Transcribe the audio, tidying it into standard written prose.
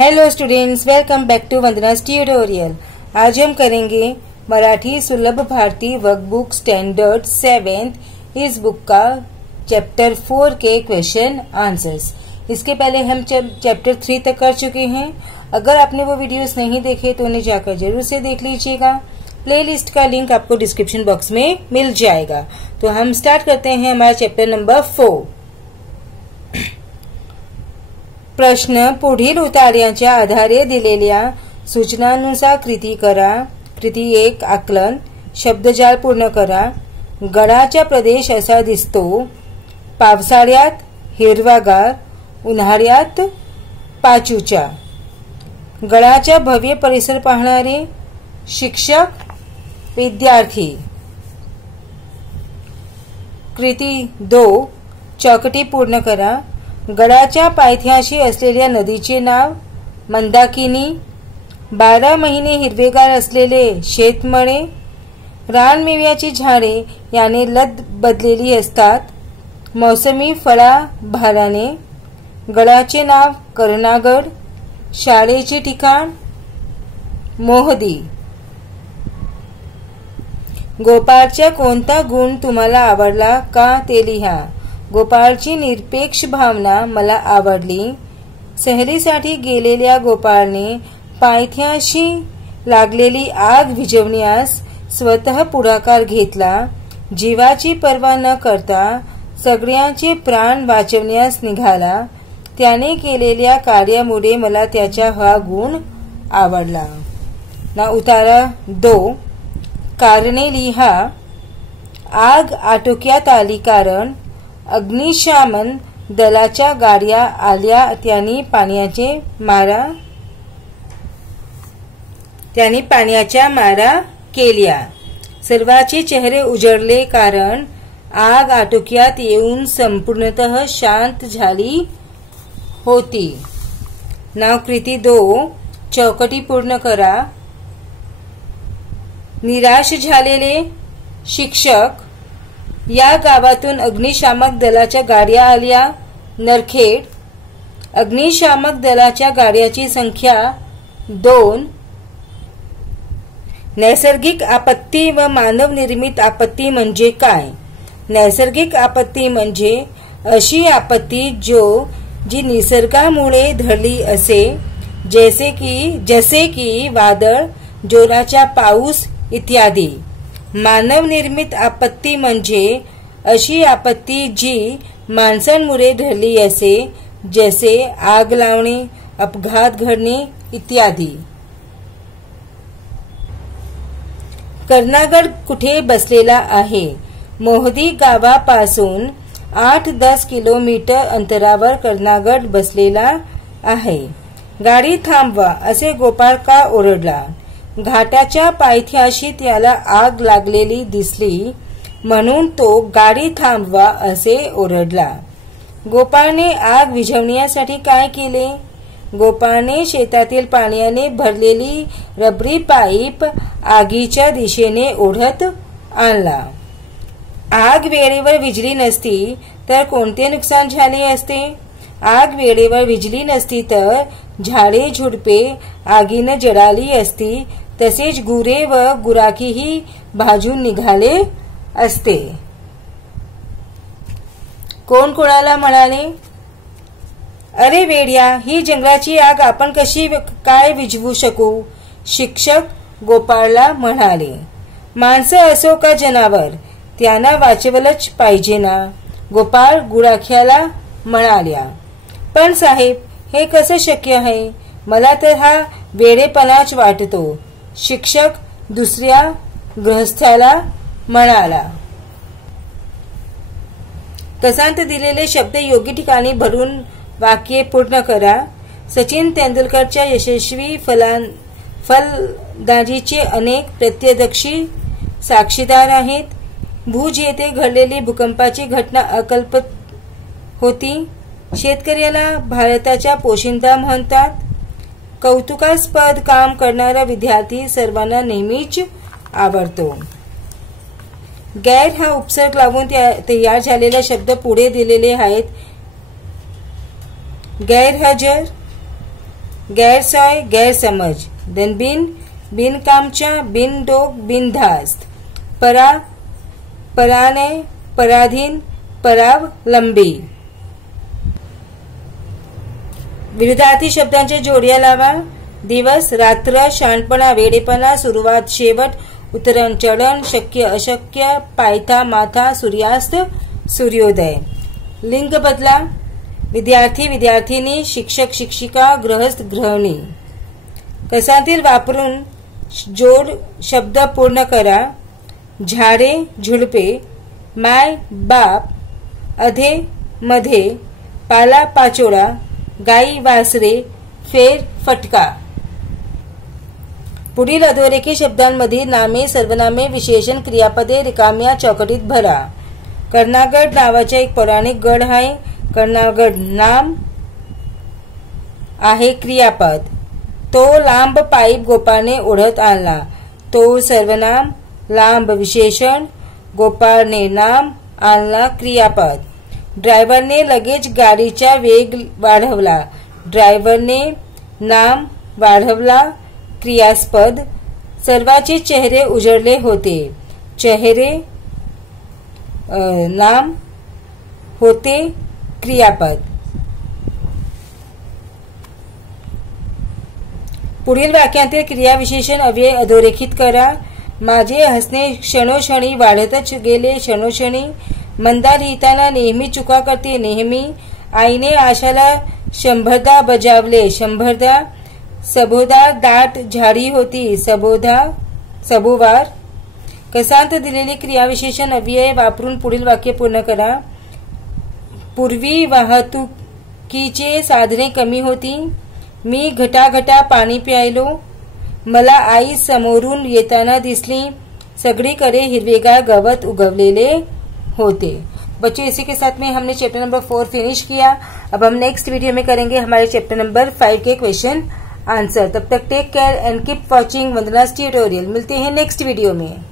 Hello students, welcome back to Vandana's tutorial. आज हम करेंगे Marathi Sulabh Bharati workbook standard 7th इस बुक का चैप्टर 4 के क्वेश्चन आंसर्स। इसके पहले हम चैप्टर 3 तक कर चुके हैं। अगर आपने वो वीडियोस नहीं देखे तो उन्हें जाकर जरूर से देख लीजिएगा। प्लेलिस्ट का लिंक आपको डिस्क्रिप्शन बॉक्स में मिल जाएगा। तो हम स्टार्ट करते हैं हमारा चैप्टर नंबर 4। प्रश्न पुढील उतार्याच्या आधारे दिलेल्या सूचनांनुसार कृती करा। कृती 1 आकलन, शब्दजाल पूर्ण करा। गडाचा प्रदेश असा दिसतो, पावसाळ्यात हिरवागार, उन्हाळ्यात पाचूचा। गडाचा भव्य परिसर पाहणारे शिक्षक, विद्यार्थी। कृती 2 चौकटी पूर्ण करा। गडाच्या पायथ्याशी असलेल्या नदीचे नाव मंदाकिनी। 12 महिने हिरवेगार असलेले शेतमळे। रानमेव्याची झाडे याने लद बदलेली असतात। मौसमी फळा भाराने। गडाचे नाव कर्णागड। शाळेचे ठिकाण मोहदी। गोपाळचा कोणता गुण तुम्हाला आवडला का ते लिहा। गोपाळची निरपेक्ष भावना मला आवडली। सहलीसाठी गेलेल्या गोपाळने पायथ्याशी लागलेली आग विझवण्यास स्वतः पुढाकार घेतला। जीवाची पर्वा न करता सगळ्यांचे प्राण वाचवण्यास निघाला। त्याने केलेल्या कार्यामुळे मला त्याचा हा गुण आवडला। ना उतारा 2 कारणे लिहा। आग आटोक्यात आली कारण अग्निशमन दलाच्या गाड्या आल्या। त्यांनी पाण्याच्या मारा केल्या। सर्वांचे चेहरे उजळले कारण आग आटोक्यात येऊन संपूर्णतः शांत झाली होती। नाव कृती 2 चौकटी पूर्ण करा। निराश झालेले शिक्षक। या गावातून अग्निशामक दलाच्या गाड्या आल्या। नरखेड। अग्निशामक दलाच्या गाड्याची संख्या 2। नैसर्गिक आपत्ती व मानव निर्मित आपत्ती म्हणजे काय। नैसर्गिक आपत्ती म्हणजे अशी आपत्ती जी निसर्गामुळे घडली असे, जसे की वादळ, जोराचा पाऊस इत्यादी। मानव निर्मित आपत्ती म्हणजे अशी आपत्ती जी माणसांमुळे घडली असे, जसे आग लावणे, अपघात घडणे इत्यादी। कर्णागड कुठे बसलेला आहे। मोहदी गावापासून 8-10 किलोमीटर अंतरावर कर्णागड बसलेला आहे। गाडी थांबवा असे गोपाळ का ओरडला। घाटाच्या पायथ्याशी त्याला आग लागलेली दिसली म्हणून तो गाडी थांबवा असे ओरडला। गोपाळने आग विझवण्यासाठी काय केले। गोपाळने शेतातील पाण्याने भरलेली रबरी पाईप आगीच्या दिशेने ओढत आणला। आग वेळेवर विझली नसती तर कोणते नुकसान झाले असते। आग वेळेवर विझली नसती तर झाडे झुडपे आगीने जळाली असती। तसेच गुरे व गुराखीही भाजून निघाले असते। कोण कोणाला म्हणाले, अरे वेड्या, ही जंगलाची आग आपण कशी काय विझवू शकू। शिक्षक गोपाळला म्हणाले, माणसं असो का जनावर, त्यांना वाचवलंच पाहिजे ना। गोपाळ गुराख्याला म्हणाल्या, पण साहेब हे कसं शक्य आहे। मला तर हा वेडेपणाच वाटतो। शिक्षक दुसऱ्या गृहस्थाला म्हणाला, कसांत दिलेले शब्द योग्य ठिकाणी भरून वाक्ये पूर्ण करा। सचिन तेंडुलकरच्या यशस्वी फलंदाजीचे अनेक प्रत्यक्षदर्शी साक्षीदार आहेत। भुज येथे घडलेली भूकंपाची घटना अकल्पित होती। शेतकऱ्याला भारताचा पोशिंदा म्हणतात। कौतुकास्पद काम करणारा विद्यार्थी सर्वांना नेहमीच आवडतो। गैर हा उपसर्ग लावून तयार झालेला शब्द पुढे दिलेले आहेत। गैरहजर, गैरसोय गैरसमझ, देन बिन कामचा, बिन डोक, बिनधास्त, पराने, पराधीन, परावलंबी। विरुद्धार्थी शब्दांच्या जोड्या लावा। दिवस, रात्र, शहाणपणा, वेडेपणा, सुरुवात, शेवट, उतरण, चढण, शक्य, अशक्य, पायथा, माथा, सूर्यास्त, सूर्योदय। लिंग बदला। विद्यार्थी, विद्यार्थिनी, शिक्षक, शिक्षिका, गृहस्थ, गृहिणी। कसातील वापरून जोड शब्द पूर्ण करा। झाडे, झुडपे, माय, बाप, अधे, मध्ये, पाला, पाचोळा, गाई, वासरे, फेर, फटका। पुढील अधोरेखित शब्दांमधील नामे, सर्वनामे, विशेषण, क्रियापदे रिकाम्या चौकटीत भरा। कर्णागड नावाचा एक पौराणिक गड आहे। कर्णागड नाम आहे क्रियापद। तो लांब पाईप गोपाळने ओढत आणला। तो सर्वनाम, लांब विशेषण, गोपाळने नाम, आणला क्रियापद। ड्रायव्हरने लगेच गाडीचा वेग वाढवला। ड्रायव्हरने नाम, वाढवला क्रियास्पद। सर्वांचे चेहरे उजळले होते। चेहरे नाम, होते क्रियापद। पुढील वाक्यांतील क्रियाविशेषण अव्यय अधोरेखित करा। माझे हसणे क्षणोक्षणी वाढतच गेले, क्षणोक्षणी। मंदा लिहिताना नेहमी चुका करते, नेहमी। आईने आशाला 100दा बजावले, 100दा। सभोदार दाट झाडी होती, सभोवार। कसांत दिलेली क्रियाविशेषण अव्यय वापरून पुढील वाक्य पूर्ण करा। पूर्वी वाहतुकीचे साधने कमी होती। मी घटाघटा पाणी प्यायलो। मला आई समोरून येताना दिसली। सगळीकडे हिरवेगार गवत उगवलेले होते। बच्चों, इसी के साथ में हमने चैप्टर नंबर 4 फिनिश किया। अब हम नेक्स्ट वीडियो में करेंगे हमारे चैप्टर नंबर 5 के क्वेश्चन आंसर। तब तक take care and keep watching Vandana's tutorial. मिलते हैं नेक्स्ट वीडियो में।